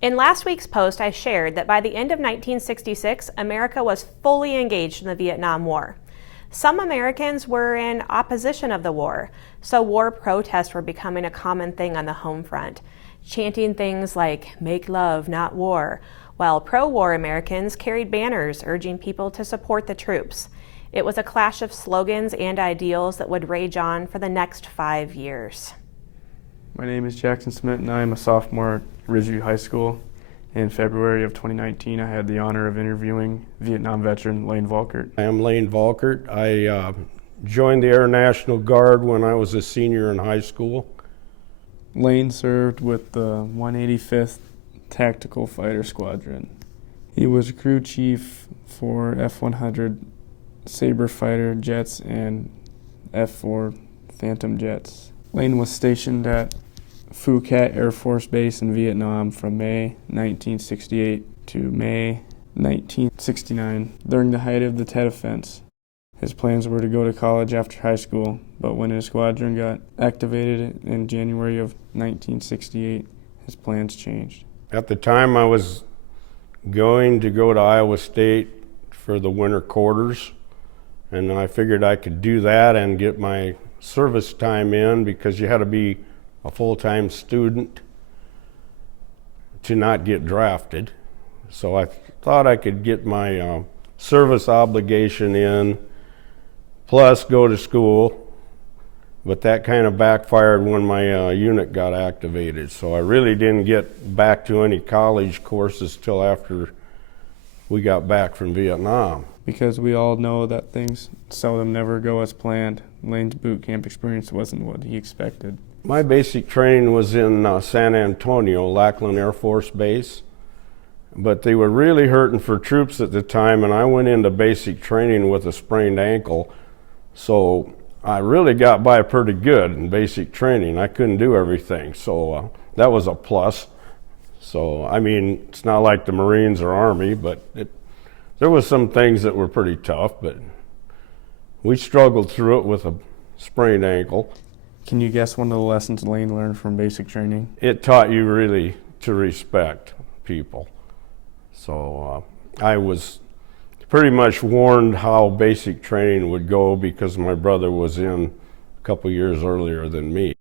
In last week's post, I shared that by the end of 1966, America was fully engaged in the Vietnam War. Some Americans were in opposition of the war, so war protests were becoming a common thing on the home front, chanting things like "Make love, not war," while pro-war Americans carried banners urging people to support the troops. It was a clash of slogans and ideals that would rage on for the next 5 years. My name is Jaxon Smit, and I am a sophomore at Ridgeview High School. In February of 2019, I had the honor of interviewing Vietnam veteran Lane Volkert. I am Lane Volkert. I joined the Air National Guard when I was a senior in high school. Lane served with the 185th Tactical Fighter Squadron. He was a crew chief for F-100 Sabre fighter jets and F-4 Phantom jets. Lane was stationed at Phu Cat Air Force Base in Vietnam from May 1968 to May 1969 during the height of the Tet Offense. His plans were to go to college after high school, but when his squadron got activated in January of 1968, his plans changed. At the time, I was going to go to Iowa State for the winter quarters, and I figured I could do that and get my service time in, because you had to be a full-time student to not get drafted. So I thought I could get my service obligation in, plus go to school, but that kind of backfired when my unit got activated. So I really didn't get back to any college courses till after we got back from Vietnam. Because we all know that things seldom never go as planned, Lane's boot camp experience wasn't what he expected. My basic training was in San Antonio, Lackland Air Force Base, but they were really hurting for troops at the time, and I went into basic training with a sprained ankle, so I really got by pretty good in basic training. I couldn't do everything, so that was a plus. So, I mean, it's not like the Marines or Army, but there was some things that were pretty tough, but we struggled through it with a sprained ankle. Can you guess one of the lessons Lane learned from basic training? It taught you really to respect people. So I was pretty much warned how basic training would go because my brother was in a couple years earlier than me.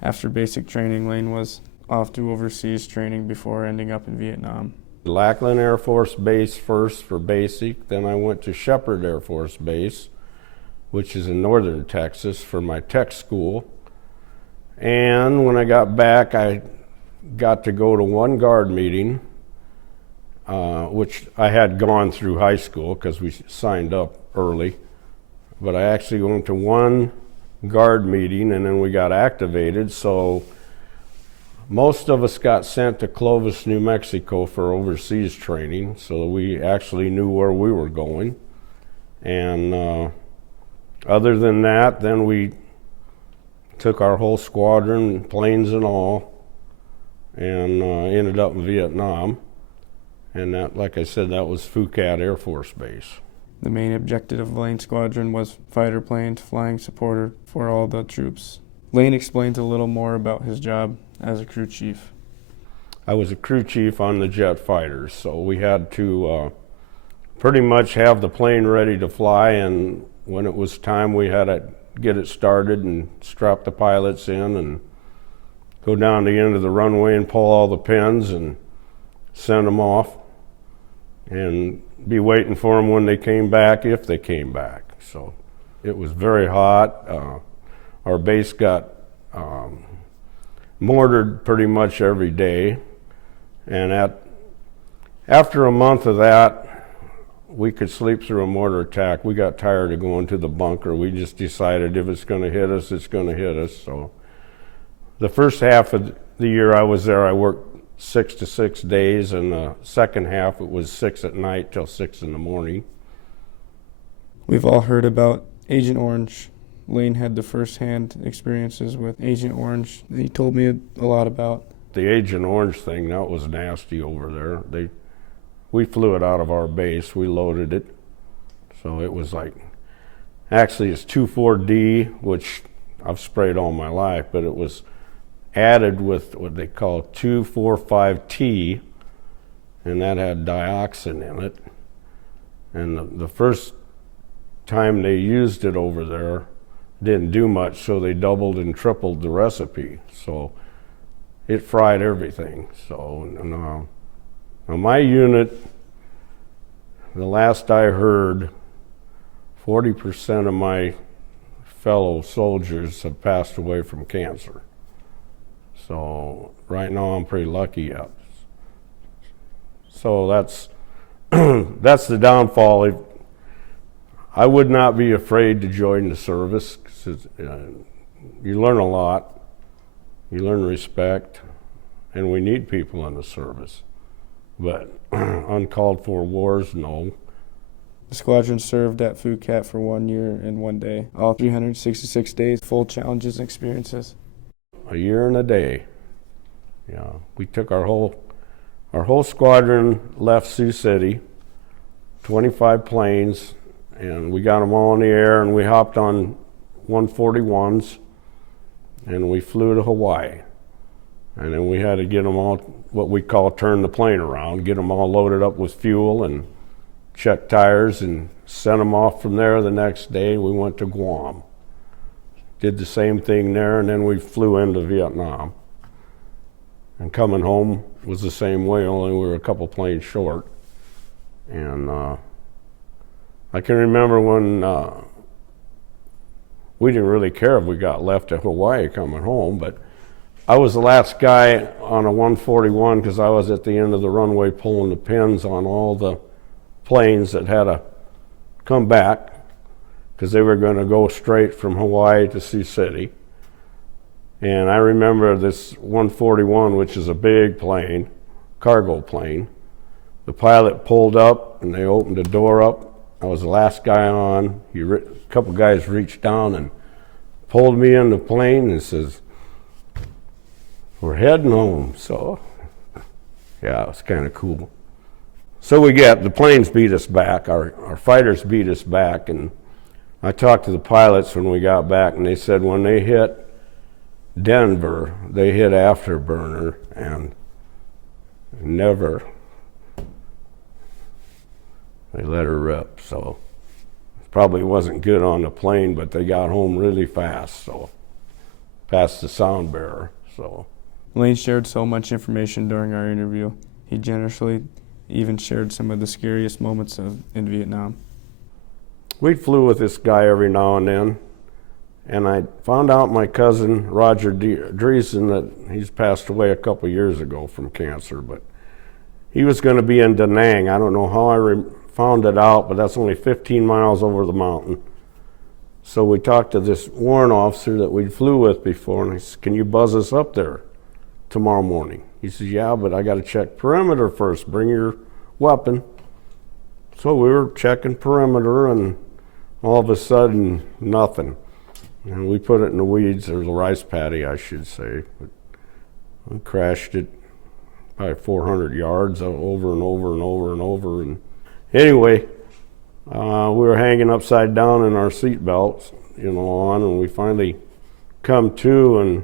After basic training, Lane was off to overseas training before ending up in Vietnam. Lackland Air Force Base first for basic, then I went to Shepherd Air Force Base, which is in northern Texas, for my tech school. And when I got back, I got to go to one guard meeting, which I had gone through high school because we signed up early. But I actually went to one guard meeting, and then we got activated. So most of us got sent to Clovis, New Mexico for overseas training, so we actually knew where we were going. And other than that, then we took our whole squadron, planes and all, and ended up in Vietnam. And that, like I said, that was Phu Cat Air Force Base. The main objective of Lane's squadron was fighter planes flying support for all the troops. Lane explains a little more about his job as a crew chief. I was a crew chief on the jet fighters, so we had to pretty much have the plane ready to fly, and when it was time, we had to get it started and strap the pilots in and go down the end of the runway and pull all the pins and send them off and be waiting for them when they came back, if they came back. So it was very hot. Our base got mortared pretty much every day, and after a month of that, we could sleep through a mortar attack. We got tired of going to the bunker. We just decided if it's going to hit us, it's going to hit us. So the first half of the year I was there, I worked 6 to 6 days, and the second half it was 6 at night till 6 in the morning. We've all heard about Agent Orange. Lane had the first-hand experiences with Agent Orange that he told me a lot about. The Agent Orange thing, that was nasty over there. We flew it out of our base. We loaded it. So it was like, actually it's 2,4-D, which I've sprayed all my life, but it was added with what they call 2,4,5-T, and that had dioxin in it. And the first time they used it over there, didn't do much, so they doubled and tripled the recipe. So it fried everything. So now my unit, the last I heard, 40% of my fellow soldiers have passed away from cancer. So right now I'm pretty lucky yet. So that's that's the downfall. I would not be afraid to join the service, 'cause you learn a lot, you learn respect, and we need people in the service. But uncalled for wars, no. The squadron served at Volkert for 1 year and 1 day, all 366 days, full challenges and experiences. A year and a day. Yeah, we took our whole squadron left Sioux City, 25 planes, and we got them all in the air, and we hopped on 141s, and we flew to Hawaii. And then we had to get them all, what we call turn the plane around, get them all loaded up with fuel and check tires and sent them off from there. The next day we went to Guam. Did the same thing there, and then we flew into Vietnam. And coming home was the same way, only we were a couple planes short. And I can remember when we didn't really care if we got left at Hawaii coming home, but I was the last guy on a 141 because I was at the end of the runway pulling the pins on all the planes that had to come back because they were going to go straight from Hawaii to Sioux City. And I remember this 141, which is a big plane, cargo plane. The pilot pulled up and they opened the door up. I was the last guy on. A couple guys reached down and pulled me in the plane and says, "We're heading home." So yeah, it was kind of cool. So the planes beat us back, our fighters beat us back, and I talked to the pilots when we got back, and they said when they hit Denver, they hit Afterburner, and never, they let her rip. So it probably wasn't good on the plane, but they got home really fast, so past the sound barrier. So Lane shared so much information during our interview. He generously even shared some of the scariest moments in Vietnam. We flew with this guy every now and then, and I found out my cousin Roger Dreesen, that he's passed away a couple years ago from cancer, but he was going to be in Da Nang. I don't know how I found it out, but that's only 15 miles over the mountain. So we talked to this warrant officer that we flew with before, and he said, "Can you buzz us up there tomorrow morning?" He says, "Yeah, but I got to check perimeter first. Bring your weapon." So we were checking perimeter, and all of a sudden, nothing. And we put it in the weeds, or the rice paddy, I should say. But we crashed it by 400 yards over and over and over and over. And anyway, we were hanging upside down in our seat belts, on, and we finally come to,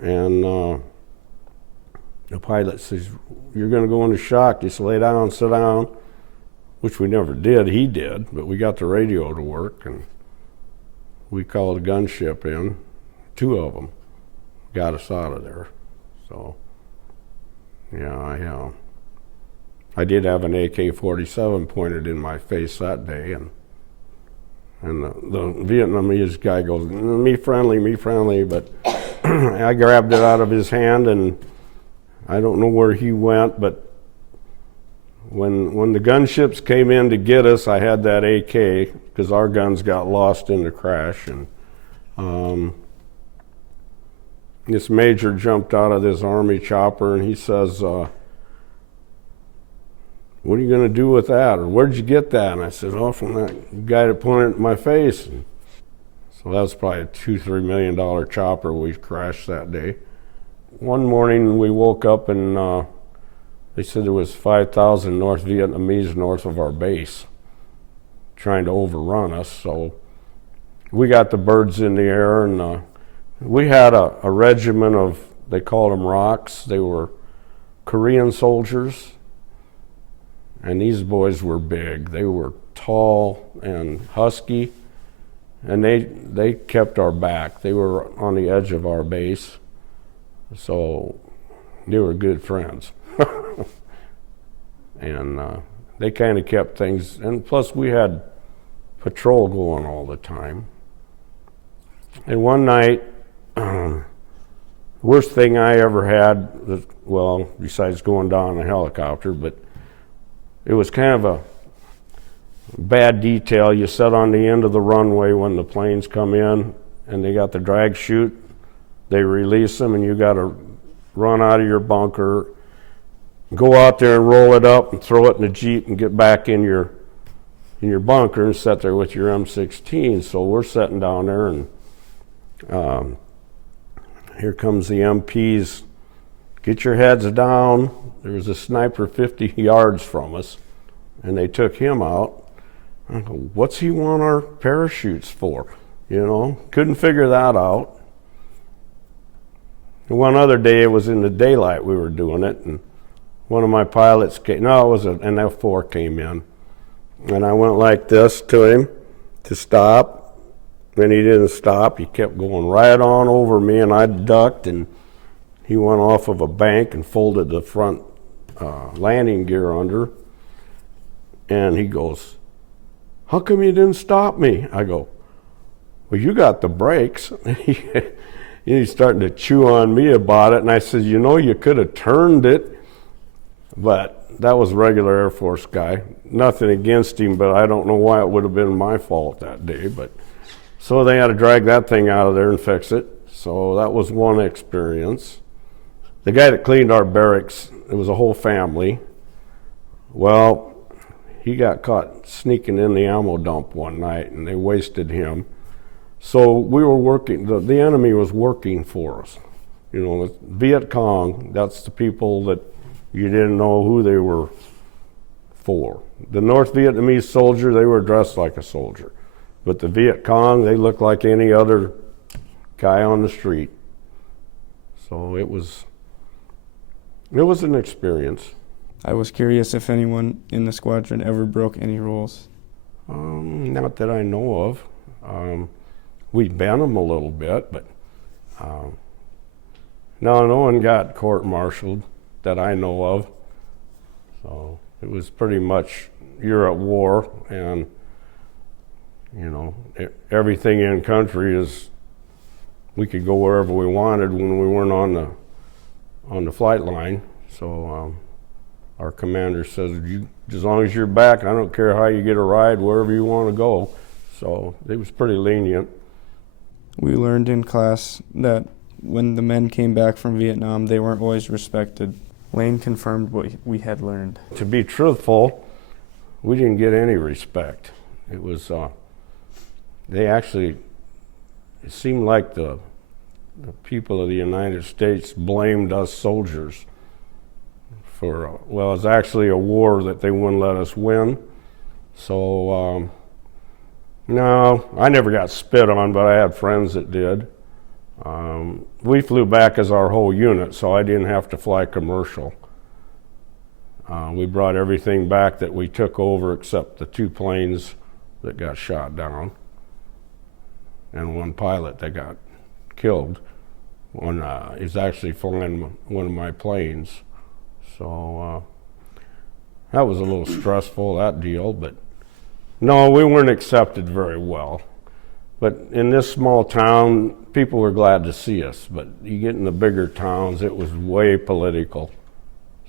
and the pilot says, "You're going to go into shock. Just lay down, sit down," which we never did. He did, but we got the radio to work, and we called a gunship in. 2 of them got us out of there. So, yeah, I did have an AK-47 pointed in my face that day, and the Vietnamese guy goes, me friendly," but I grabbed it out of his hand, and I don't know where he went, but when the gunships came in to get us, I had that AK because our guns got lost in the crash, and this major jumped out of this Army chopper, and he says, "What are you going to do with that?" Or, "Where'd you get that?" And I said, "Oh, from that guy that pointed it in my face." And so that was probably a $2-3 million chopper we crashed that day. One morning we woke up, and they said there was 5,000 North Vietnamese north of our base trying to overrun us. So we got the birds in the air, and We had a regiment of, they called them rocks. They were Korean soldiers, and these boys were big. They were tall and husky, and they kept our back. They were on the edge of our base, so they were good friends. And they kind of kept things, and plus we had patrol going all the time. And one night, worst thing I ever had, well, besides going down in a helicopter, but it was kind of a bad detail. You sit on the end of the runway when the planes come in and they got the drag chute. They release them and you got to run out of your bunker, go out there and roll it up and throw it in the Jeep and get back in your bunker and sit there with your M16. So we're sitting down there, and here comes the MPs. Get your heads down. There was a sniper 50 yards from us, and they took him out. I go, what's he want our parachutes for? You know, couldn't figure that out. And one other day, it was in the daylight we were doing it, and one of my pilots came, no, it was an F4 came in, and I went like this to him to stop, and he didn't stop. He kept going right on over me, and I ducked, and he went off of a bank and folded the front landing gear under, and he goes, how come you didn't stop me? I go, well, you got the brakes. He's starting to chew on me about it, and I said, you know, you could have turned it. But that was a regular Air Force guy. Nothing against him, but I don't know why it would have been my fault that day. But so they had to drag that thing out of there and fix it. So that was one experience. The guy that cleaned our barracks, it was a whole family. Well, he got caught sneaking in the ammo dump one night, and they wasted him. So we were working, the enemy was working for us. You know, the Viet Cong, that's the people that you didn't know who they were for. The North Vietnamese soldier, they were dressed like a soldier. But the Viet Cong, they looked like any other guy on the street. So it was an experience. I was curious if anyone in the squadron ever broke any rules. Not that I know of. We bent them a little bit, but no one got court-martialed that I know of. So it was pretty much, you're at war, and you know, everything in country is, we could go wherever we wanted when we weren't on the flight line. So our commander says, as long as you're back, I don't care how you get a ride, wherever you want to go. So it was pretty lenient. We learned in class that when the men came back from Vietnam, they weren't always respected. Lane confirmed what we had learned. To be truthful, we didn't get any respect. It was, they actually, it seemed like the people of the United States blamed us soldiers for, well, it was actually a war that they wouldn't let us win. So, no, I never got spit on, but I had friends that did. We flew back as our whole unit, so I didn't have to fly commercial. We brought everything back that we took over except the 2 planes that got shot down and 1 pilot that got killed. One is actually flying one of my planes. So that was a little stressful, that deal, but no, we weren't accepted very well. But in this small town, people were glad to see us. But you get in the bigger towns, it was way political.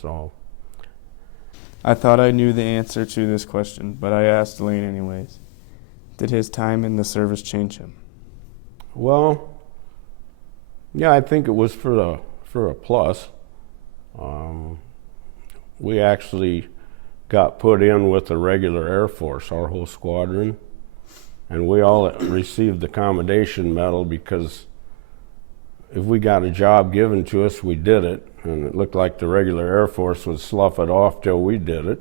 So I thought I knew the answer to this question, but I asked Lane anyways. Did his time in the service change him? Well, yeah, I think it was for a plus. We actually got put in with the regular Air Force, our whole squadron, and we all received the commendation medal because if we got a job given to us, we did it, and it looked like the regular Air Force would slough it off till we did it.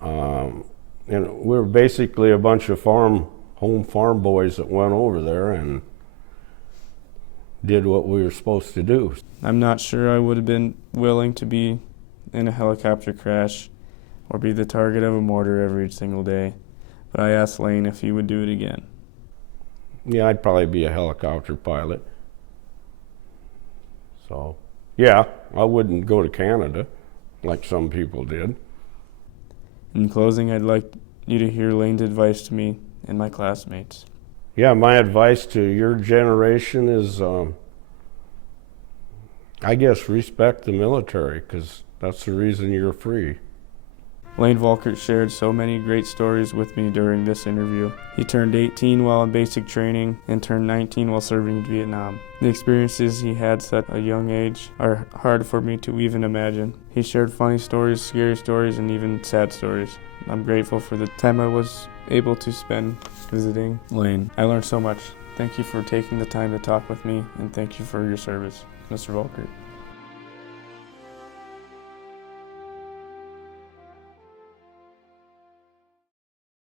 And we were basically a bunch of home farm boys that went over there, and did what we were supposed to do. I'm not sure I would have been willing to be in a helicopter crash or be the target of a mortar every single day, but I asked Lane if he would do it again. Yeah, I'd probably be a helicopter pilot. So, yeah, I wouldn't go to Canada like some people did. In closing, I'd like you to hear Lane's advice to me and my classmates. Yeah, my advice to your generation is, I guess, respect the military, because that's the reason you're free. Lane Volkert shared so many great stories with me during this interview. He turned 18 while in basic training and turned 19 while serving in Vietnam. The experiences he had at a young age are hard for me to even imagine. He shared funny stories, scary stories, and even sad stories. I'm grateful for the time I was able to spend visiting Lane. I learned so much. Thank you for taking the time to talk with me, and thank you for your service, Mr. Volkert.